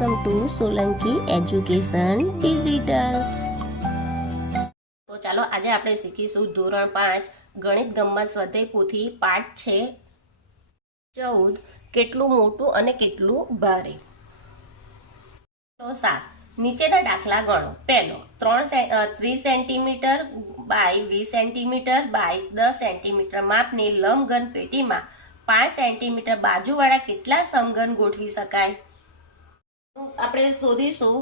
Welcome to Solanki education digital. તો ચાલો આજે આપણે શીખીશું ધોરણ 5 ગણિત ગમ્મત સ્વાધ્યાય પોથી પાઠ છે 14 કેટલું મોટું અને કેટલું ભારે। તો 7 નીચેના દાખલા ગણો। પહેલો 30 centimetre by 20 centimetre by 10 centimetre માપની લંબઘન પેટીમાં 5 સેન્ટીમીટર બાજુવાળા કેટલા સમઘન ગોઠવી શકાય। આપણે શોધીશું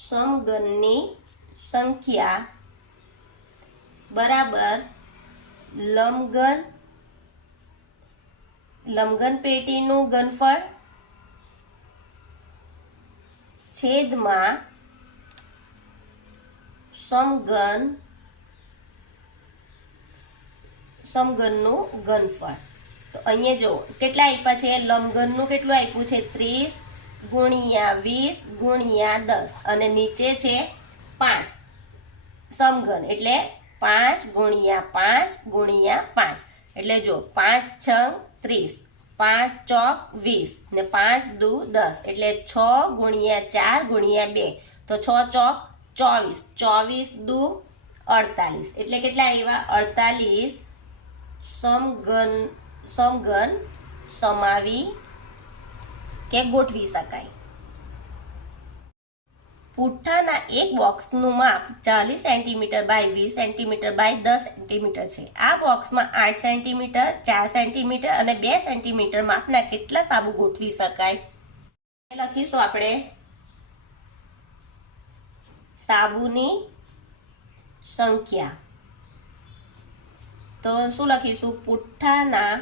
સમઘનની સંખ્યા બરાબર લંબઘન પેટીનું ઘનફળ છેદમાં સમઘનનું ઘનફળ। તો અહીંયા જો કેટલા આપ્યા છે, લંબઘનનું કેટલું આપ્યું છે 30 ગુણ્યા 20 ગુણ્યા 10 અને નીચે છે 5 સમઘન એટલે 5 ગુણ્યા 5 ગુણ્યા 5 એટલે જો 5 6 30 5 ચોક 20 ને 5 દુ 10 એટલે 6 ગુણ્યા 4 ગુણ્યા 2 તો 6 ચોક 24 24 દુ 48 એટલે કેટલા આવ્યા 48 સમઘન સમાવી કે ગોઠવી શકાય। પુઠ્ઠાના એક બોક્સનું માપ 40 centimetre by 20 centimetre by 10 centimetre છે। આ બોક્સમાં 8 સેન્ટીમીટર 4 સેન્ટીમીટર અને 2 સેન્ટીમીટર માપના કેટલા સાબુ ગોઠવી શકાય। લખીશું આપણે સાબુની સંખ્યા। તો શું લખીશું, પુઠ્ઠાના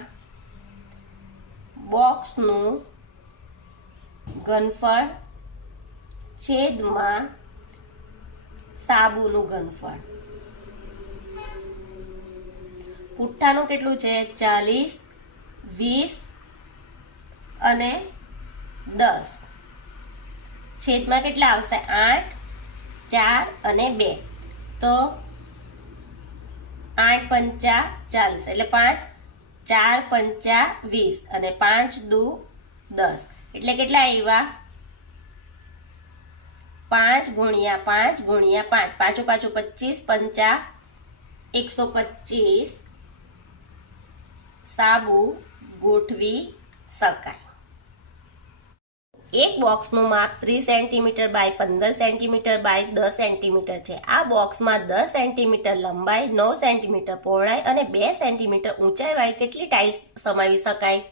બોક્સનું ઘનફળ છેદમાં સાબુનું ઘનફળ। પુઠ્ઠાનું કેટલું છે 40 20 અને 10 છેદમાં કેટલા આવશે 8 4 અને 2 તો 8 પંચા 40 એટલે 5 4 પંચા 20 અને 5 દુ 10 એટલે કેટલા આવ્યા 5 ગુણ્યા 5 ગુણ્યા 5 પાછું 25 પંચા 125 સાબુ ગોઠવી શકાય। એક બોક્સનું માપ 30 centimetre by 15 centimetre by 10 centimetre છે। આ બોક્સમાં 10 સેન્ટીમીટર લંબાઈ 9 સેન્ટીમીટર પહોળાઈ અને 2 સેન્ટીમીટર ઊંચાઈ વાળી કેટલી ટાઇલ્સ સમાવી શકાય।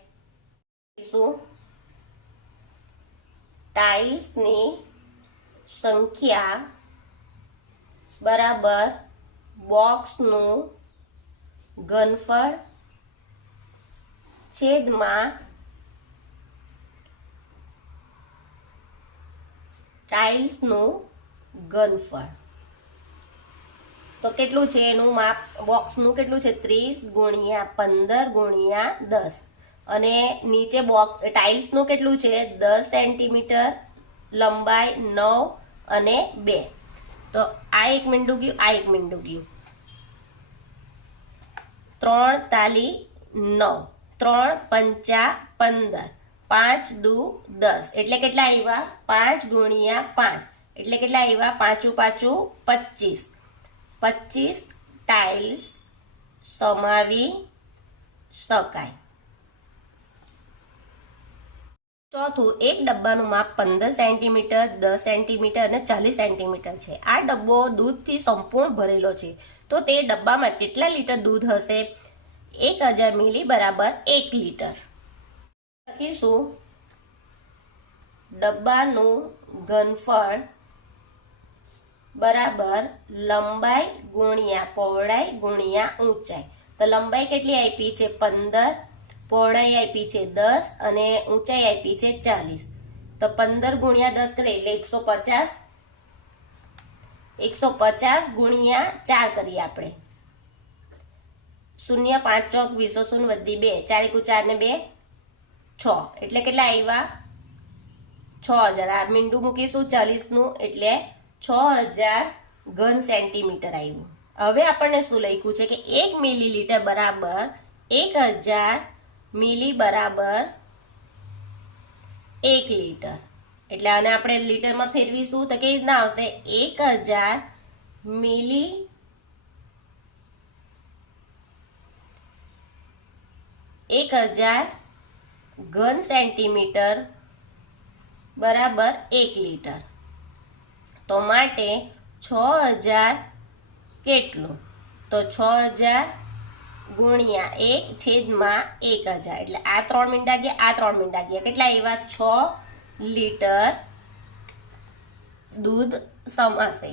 ટાઇલ્સની સંખ્યા બરાબર બોક્સનું ઘનફળ છેદમાં ટાઇલ્સનું ઘનફળ। તો કેટલું છે એનું માપ બોક્સનું કેટલું છે 30 ગુણ્યા 15 ગુણ્યા 10 અને નીચે બોક્સ ટાઇલ્સનું કેટલું છે 10 સેન્ટીમીટર લંબાઈ 9 અને 2 તો આ એક મીંડું ગયું આ એક મીંડું ગયું 3 તાલી 9 3 પંચા 15 5 દુ 10 એટલે કેટલા આવ્યા 5 ગુણ્યા 5 એટલે કેટલા આવ્યા 5 પાછું 25 25 ટાઇલ્સ સમાવી શકાય। ચોથું એક ડબ્બાનું માપ 15 સેન્ટીમીટર 10 સેન્ટીમીટર અને 40 સેન્ટીમીટર છે। આ ડબ્બો દૂધથી સંપૂર્ણ ભરેલો છે। તો તે ડબ્બામાં કેટલા લીટર દૂધ હશે 1000 મિલી બરાબર 1 લીટર। લખીશું ડબ્બાનું ઘનફળ બરાબર લંબાઈ ગુણ્યા પહોળાઈ ગુણ્યા ઊંચાઈ। તો લંબાઈ કેટલી આપી છે 15 પહોળાઈ આપી છે 10 અને ઊંચાઈ આપી છે 40 તો 15 ગુણ્યા 10 કરે એટલે 150 ગુણ્યા 4 કરીએ આપણે 0 5 ચોક 20 0 વધી 2 4 1 4 ને 2 6 એટલે કેટલા આવ્યા 6000 આ મીંડું મૂકીશું 40 નું એટલે 6000 ઘન સેન્ટીમીટર આવ્યું। હવે આપણને શું લખ્યું છે કે 1 મિલીલીટર બરાબર 1000 મિલી બરાબર 1 લીટર. એટલે આને આપણે લીટરમાં ફેરવીશું તો કેવી રીતના આવશે? 1000 મિલી 1000 ઘન સેન્ટીમીટર બરાબર 1 લીટર. તો માટે 6000 કેટલું? તો 6000 ગુણ્યા 1 છેદમાં 1000. એટલે આ 3 મીંડા ગયા, આ 3 મીંડા ગયા. કેટલા આવ્યા? 6 લીટર દૂધ સમાશે.